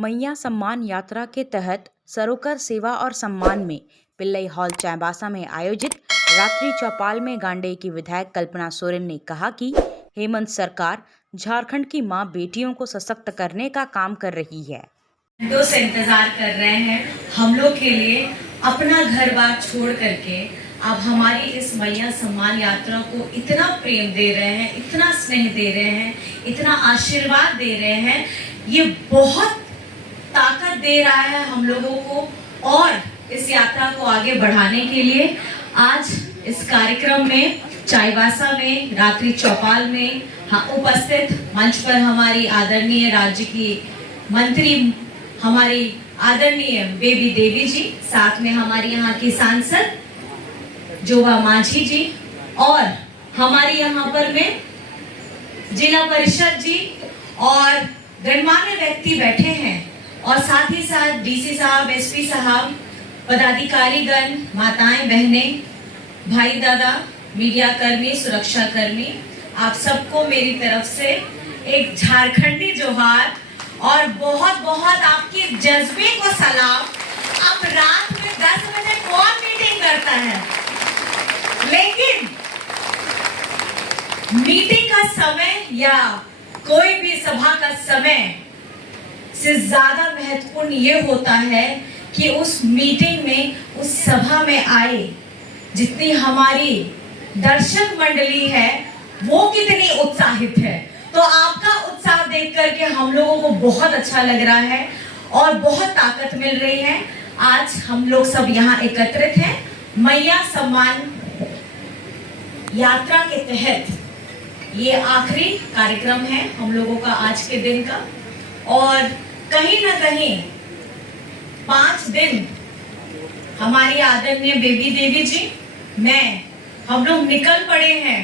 मैया सम्मान यात्रा के तहत सरोकर सेवा और सम्मान में पिल्लई हॉल चाईबासा में आयोजित रात्रि चौपाल में गांडेय की विधायक कल्पना सोरेन ने कहा कि हेमंत सरकार झारखंड की मां बेटियों को सशक्त करने का काम कर रही है। घंटों से इंतजार कर रहे हैं हम लोग के लिए, अपना घर बार छोड़ करके अब हमारी इस मैया सम्मान यात्रा को इतना प्रेम दे रहे हैं, इतना स्नेह दे रहे हैं, इतना आशीर्वाद दे रहे हैं। ये बहुत ताकत दे रहा है हम लोगों को और इस यात्रा को आगे बढ़ाने के लिए। आज इस कार्यक्रम में चाईबासा में रात्रि चौपाल में उपस्थित मंच पर हमारी आदरणीय राज्य की मंत्री, हमारी आदरणीय बेबी देवी जी, साथ में हमारी यहाँ की सांसद जोबा मांझी जी और हमारी यहाँ पर में जिला परिषद जी और गणमान्य व्यक्ति बैठे हैं और साथ ही साथ डीसी साहब, एसपी साहब, पदाधिकारीगण, माताएं, बहनें, भाई दादा, मीडिया कर्मी, सुरक्षा कर्मी, आप सबको मेरी तरफ से एक झारखंडी जोहार और बहुत बहुत आपके जज्बे को सलाम। अब रात में 10 बजे कौन मीटिंग करता है, लेकिन मीटिंग का समय या कोई भी सभा का समय से ज्यादा महत्वपूर्ण ये होता है कि उस मीटिंग में, उस सभा में आए जितनी हमारी दर्शक मंडली है वो कितनी उत्साहित है। तो आपका उत्साह देख करके हम लोगों को बहुत अच्छा लग रहा है और बहुत ताकत मिल रही है। आज हम लोग सब यहाँ एकत्रित हैं मैया सम्मान यात्रा के तहत। ये आखिरी कार्यक्रम है हम लोगों का आज के दिन का और कहीं ना कहीं 5 दिन हमारी आदरणीय बेबी देवी जी, मैं, हम लोग निकल पड़े हैं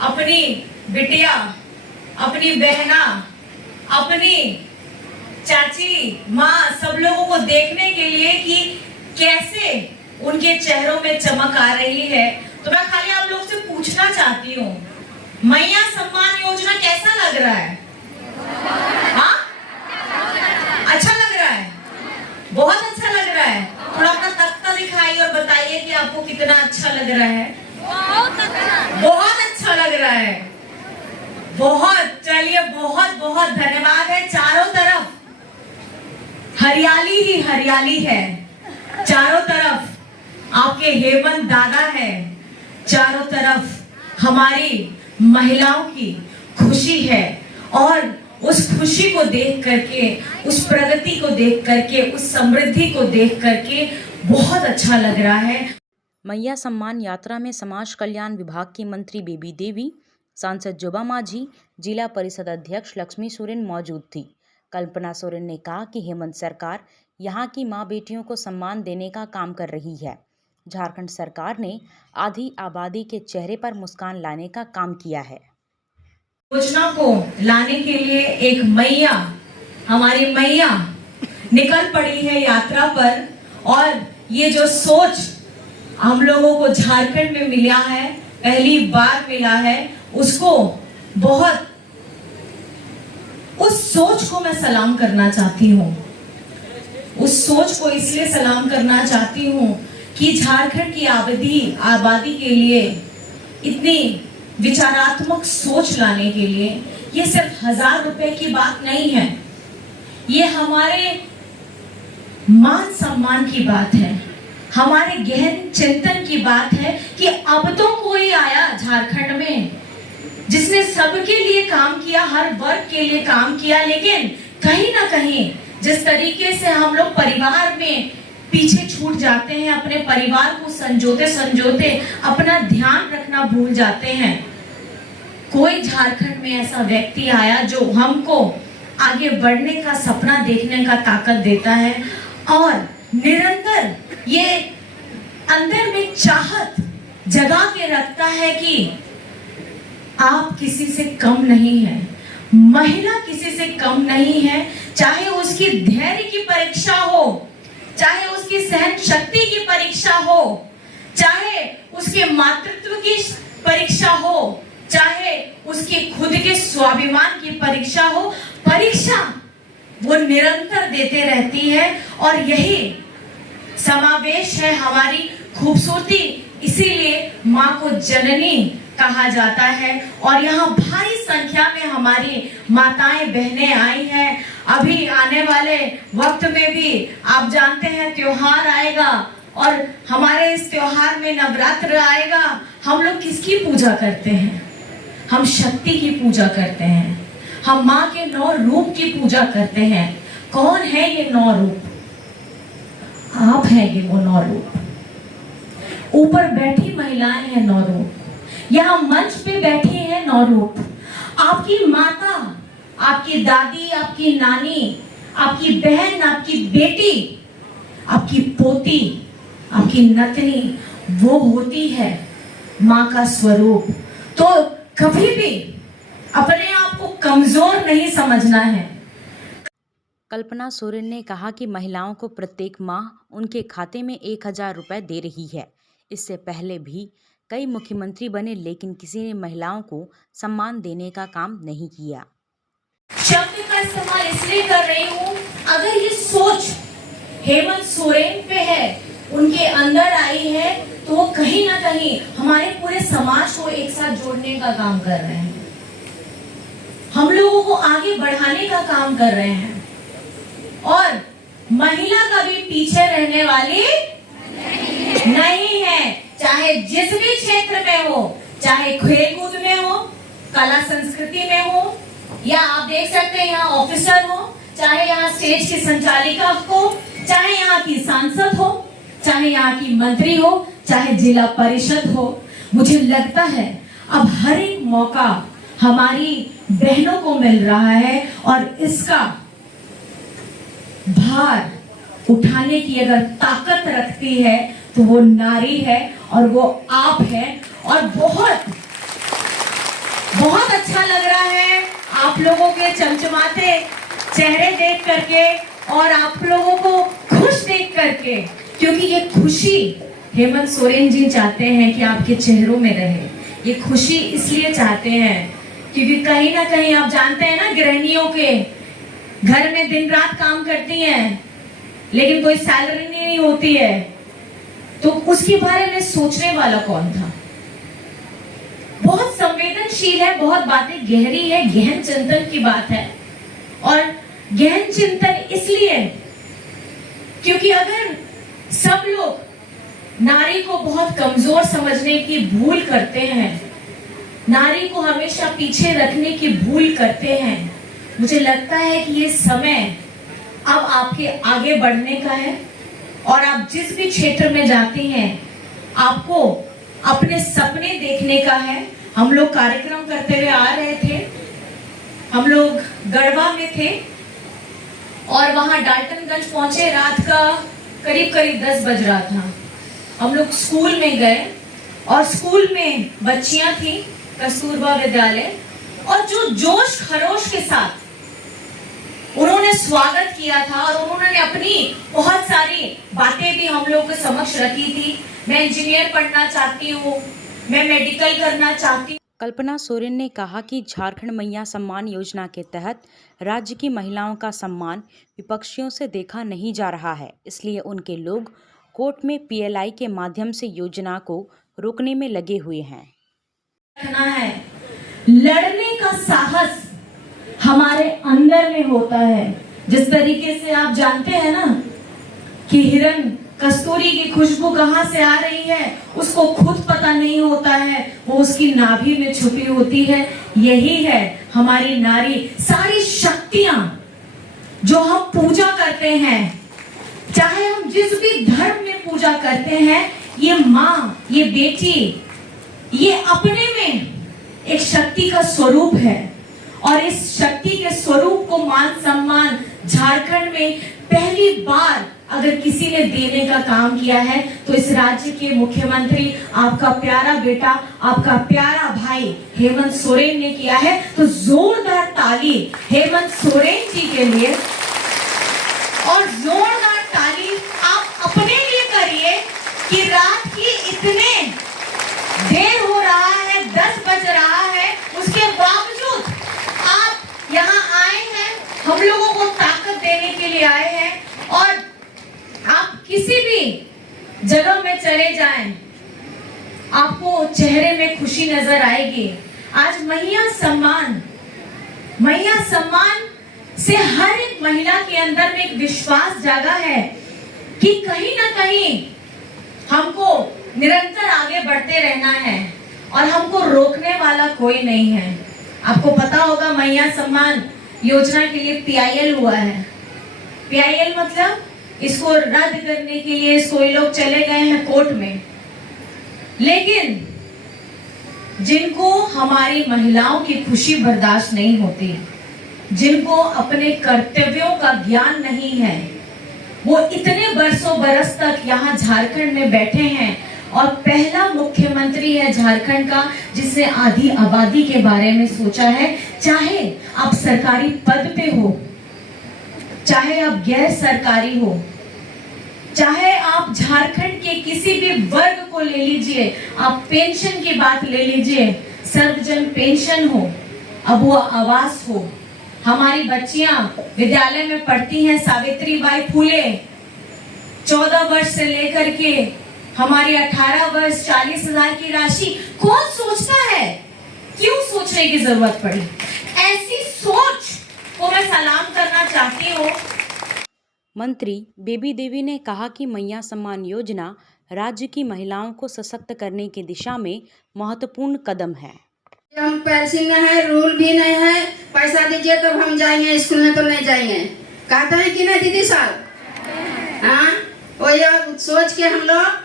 अपनी बिटिया, अपनी बहना, अपनी चाची, माँ, सब लोगों को देखने के लिए कि कैसे उनके चेहरों में चमक आ रही है। तो मैं खाली आप लोग से पूछना चाहती हूँ, मैया सम्मान योजना कैसा लग रहा है? हाँ, अच्छा लग रहा है, बहुत अच्छा लग रहा है। थोड़ा अपना तख्ता दिखाइए और बताइए कि आपको कितना अच्छा लग रहा है। बहुत अच्छा लग रहा है, बहुत। चलिए, बहुत बहुत धन्यवाद है। चारों तरफ हरियाली ही हरियाली है, चारों तरफ आपके हेमंत दादा है, चारों तरफ हमारी महिलाओं की खुशी है और उस खुशी को देख करके, उस प्रगति को देख करके, उस समृद्धि को देख करके बहुत अच्छा लग रहा है। मैया सम्मान यात्रा में समाज कल्याण विभाग की मंत्री बेबी देवी, सांसद जोबा मांझी, जिला परिषद अध्यक्ष लक्ष्मी सोरेन मौजूद थी। कल्पना सोरेन ने कहा कि हेमंत सरकार यहाँ की मां बेटियों को सम्मान देने का काम कर रही है। झारखंड सरकार ने आधी आबादी के चेहरे पर मुस्कान लाने का काम किया है। योजना को लाने के लिए एक मैया, हमारी मैया निकल पड़ी है यात्रा पर और ये जो सोच हम लोगों को झारखंड में मिला है, पहली बार मिला है, उसको बहुत, उस सोच को मैं सलाम करना चाहती हूँ। उस सोच को इसलिए सलाम करना चाहती हूँ कि झारखंड की आबादी के लिए इतनी विचारात्मक सोच लाने के लिए ये सिर्फ 1000 रुपए की बात नहीं है, ये हमारे मान सम्मान की बात है, हमारे गहन चिंतन की बात है कि अब तो कोई आया झारखंड में जिसने सबके लिए काम किया, हर वर्ग के लिए काम किया। लेकिन कहीं ना कहीं जिस तरीके से हम लोग परिवार में पीछे छूट जाते हैं, अपने परिवार को संजोते संजोते अपना ध्यान रखना भूल जाते हैं, कोई झारखंड में ऐसा व्यक्ति आया जो हमको आगे बढ़ने का सपना देखने का ताकत देता है और निरंतर ये अंदर में चाहत जगा के रखता है कि आप किसी से कम नहीं है, महिला किसी से कम नहीं है। चाहे उसकी धैर्य की परीक्षा हो, चाहे उसकी सहन शक्ति की परीक्षा हो, चाहे उसके मातृत्व की परीक्षा हो, चाहे उसके खुद के स्वाभिमान की परीक्षा हो, परीक्षा वो निरंतर देते रहती है और यही समावेश है हमारी खूबसूरती। इसीलिए माँ को जननी कहा जाता है और यहाँ भारी संख्या में हमारी माताएं बहनें आई हैं। अभी आने वाले वक्त में भी आप जानते हैं त्योहार आएगा और हमारे इस त्योहार में नवरात्र आएगा। हम लोग किसकी पूजा करते हैं? हम शक्ति की पूजा करते हैं, हम माँ के 9 रूप की पूजा करते हैं। कौन है ये 9 रूप? आप हैं ये वो 9 रूप। ऊपर बैठी महिलाएं हैं 9 रूप, यहाँ मंच पे बैठी हैं 9 रूप। आपकी माता, आपकी दादी, आपकी नानी, आपकी बहन, आपकी बेटी, आपकी पोती, आपकी नतनी, वो होती है माँ का स्वरूप। तो कभी भी अपने आप को कमजोर नहीं समझना है। कल्पना सोरेन ने कहा कि महिलाओं को प्रत्येक माह उनके खाते में 1000 रुपये दे रही है। इससे पहले भी कई मुख्यमंत्री बने, लेकिन किसी ने महिलाओं को सम्मान देने का काम नहीं किया। शब्द का इस्तेमाल इसलिए कर रही हूँ, अगर ये सोच हेमंत सोरेन पे है, उनके अंदर आई है, तो वो कहीं ना कहीं हमारे पूरे समाज को एक साथ जोड़ने का काम कर रहे हैं, हम लोगों को आगे बढ़ाने का काम कर रहे हैं। और महिला कभी पीछे रहने वाली नहीं है, चाहे जिस भी क्षेत्र में हो, चाहे खेलकूद में हो, कला संस्कृति में हो, या आप देख सकते हैं यहाँ ऑफिसर हो, चाहे यहाँ स्टेज की संचालिका हो, चाहे यहाँ की सांसद हो, चाहे यहाँ की मंत्री हो, चाहे जिला परिषद हो। मुझे लगता है अब हर एक मौका हमारी बहनों को मिल रहा है और इसका भार उठाने की अगर ताकत रखती है तो वो नारी है और वो आप है। और बहुत बहुत अच्छा लग रहा है आप लोगों के चमचमाते चेहरे देख करके और आप लोगों को खुश देख करके, क्योंकि ये खुशी हेमंत सोरेन जी चाहते हैं कि आपके चेहरों में रहे। ये खुशी इसलिए चाहते हैं क्योंकि कहीं ना कहीं आप जानते हैं ना, गृहिणियों के घर में दिन रात काम करती हैं लेकिन कोई सैलरी नहीं होती है, तो उसके बारे में सोचने वाला कौन था? बहुत संवेदनशील है, बहुत बातें गहरी है, गहन चिंतन की बात है। और गहन चिंतन इसलिए क्योंकि अगर सब लोग नारी को बहुत कमजोर समझने की भूल करते हैं, नारी को हमेशा पीछे रखने की भूल करते हैं, मुझे लगता है कि ये समय अब आपके आगे बढ़ने का है। और आप जिस भी क्षेत्र में जाते हैं आपको अपने सपने देखने का है। हम लोग कार्यक्रम करते हुए आ रहे थे, हम लोग गढ़वा में थे और वहां डाल्टनगंज पहुंचे, रात का करीब 10 बज रहा था। हम लोग स्कूल में गए और स्कूल में बच्चियां थी, कस्तूरबा विद्यालय, और जो जोश खरोश के साथ उन्होंने स्वागत किया था और उन्होंने अपनी बहुत सारी बातें भी हम लोग के समक्ष रखी थी। मैं इंजीनियर पढ़ना चाहती हूँ, मैं मेडिकल करना चाहती हूँ। कल्पना सोरेन ने कहा कि झारखंड मैया सम्मान योजना के तहत राज्य की महिलाओं का सम्मान विपक्षियों से देखा नहीं जा रहा है, इसलिए उनके लोग कोर्ट में PLI के माध्यम से योजना को रोकने में लगे हुए हैं। रखना है, लड़ने का साहस हमारे अंदर में होता है। जिस तरीके से आप जानते हैं ना कि हिरन कस्तूरी की खुशबू कहाँ से आ रही है उसको खुद पता नहीं होता है, वो उसकी नाभि में छुपी होती है। यही है हमारी नारी। सारी शक्तियां जो हम पूजा करते हैं, चाहे हम जिस भी धर्म में पूजा करते हैं, ये माँ, ये बेटी, ये अपने में एक शक्ति का स्वरूप है। और इस शक्ति के स्वरूप को मान सम्मान झारखंड में पहली बार अगर किसी ने देने का काम किया है तो इस राज्य के मुख्यमंत्री, आपका प्यारा बेटा, आपका प्यारा भाई हेमंत सोरेन ने किया है। तो जोरदार ताली हेमंत सोरेन जी के लिए और जोरदार ताली आप अपने लिए करिए कि रात की इतने देर हो रहा है, 10 बज रहा है, उसके बावजूद आप यहाँ आए हैं, हम लोगों को ताकत देने के लिए आए हैं। और आप किसी भी जगह में चले जाएं, आपको चेहरे में खुशी नजर आएगी। आज मैया सम्मान से हर एक महिला के अंदर में एक विश्वास जागा है कि कहीं ना कहीं हमको निरंतर आगे बढ़ते रहना है और हमको रोकने वाला कोई नहीं है। आपको पता होगा मैया सम्मान योजना के लिए PIL हुआ है। PIL मतलब इसको रद्द करने के लिए कोई लोग चले गए हैं कोर्ट में, लेकिन जिनको हमारी महिलाओं की खुशी बर्दाश्त नहीं होती, जिनको अपने कर्तव्यों का ज्ञान नहीं है, वो इतने बरसों बरस तक यहाँ झारखंड में बैठे हैं और पहला मुख्यमंत्री है झारखंड का जिसने आधी आबादी के बारे में सोचा है। चाहे आप सरकारी पद पे हो, चाहे आप गैर सरकारी हो, चाहे आप झारखंड के किसी भी वर्ग को ले लीजिए, आप पेंशन की बात ले लीजिए, सर्वजन पेंशन हो, अबुआ आवास हो, हमारी बच्चियां विद्यालय में पढ़ती हैं सावित्रीबाई फूले, 14 वर्ष से लेकर के हमारी 18 वर्ष 40,000 की राशि कौन सोचता है? क्यों सोचने की जरूरत पड़ी? ऐसी सोच को मैं सलाम करना चाहती हूँ। मंत्री बेबी देवी ने कहा कि मैया सम्मान योजना राज्य की महिलाओं को सशक्त करने की दिशा में महत्वपूर्ण कदम है। हम पैसे नहीं है, रूल भी नहीं है, पैसा दीजिए तब हम जाएंगे स्कूल में, तो नहीं जाएंगे। कहते हैं कि नहीं दीदी साहब? हाँ, वही सोच के हम लोग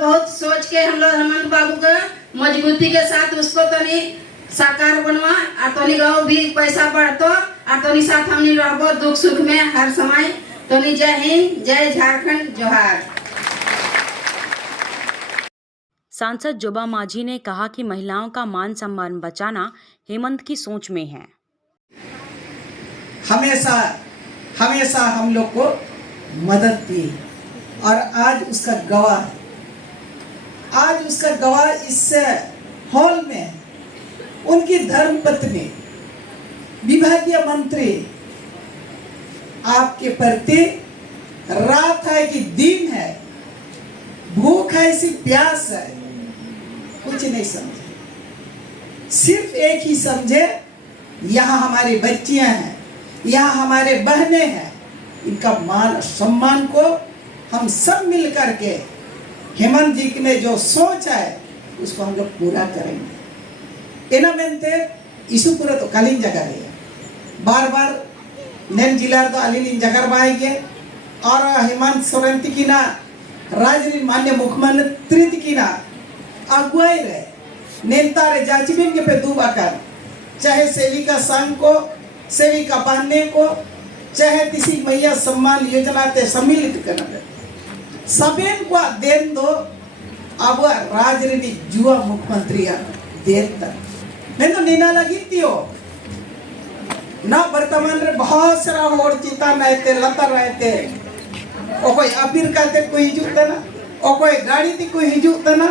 बहुत सोच के हम लोग हेमंत बाबू के मजबूती के साथ उसको तो नहीं सरकार बनवा और तो नहीं गाँव भी पैसा बढ़तो और तो नहीं साथ हम नहीं रहबो दुख सुख में हर समय। तो नहीं जय हिंद, जय झारखंड, जोहार। सांसद जोबा माझी ने कहा कि महिलाओं का मान सम्मान बचाना हेमंत की सोच में है। हमेशा हम लोग को मदद की और आज उसका गवाह इस हॉल में उनकी धर्मपत्नी विभागीय मंत्री आपके प्रति रात है कि दिन है, भूख है कि प्यास है, कुछ नहीं समझे, सिर्फ एक ही समझे, यहाँ हमारी बच्चियां हैं, यहाँ हमारे बहनें हैं, इनका मान और सम्मान को हम सब मिल करके हेमंत जी ने जो सोच है उसको हम लोग पूरा करेंगे। इना मेनते इशू पूरा तो कालीन जगह है, बार नेन जिलार तो अलीन जगह बाएंगे और हेमंत सोरेन तिकिना राज्य मान्य मुख्यमंत्री तिकिना अगुवाई रे नेता रे जाचिबिन के पे दूबाकर, चाहे सेविका संघ को, सेविका बहने को, चाहे किसी मैया सम्मान योजना ते सम्मिलित करना सबेन को देन दो अब राजनीति जुआ मुख्यमंत्री देन तक नहीं तो नीना लगी थियो ना वर्तमान रे बहुत सारा होड़ चिता रहते लतर रहते ओ कोई अबीर काते कोई हिजुत ना, ओ कोई गाड़ी ती कोई हिजुत ना,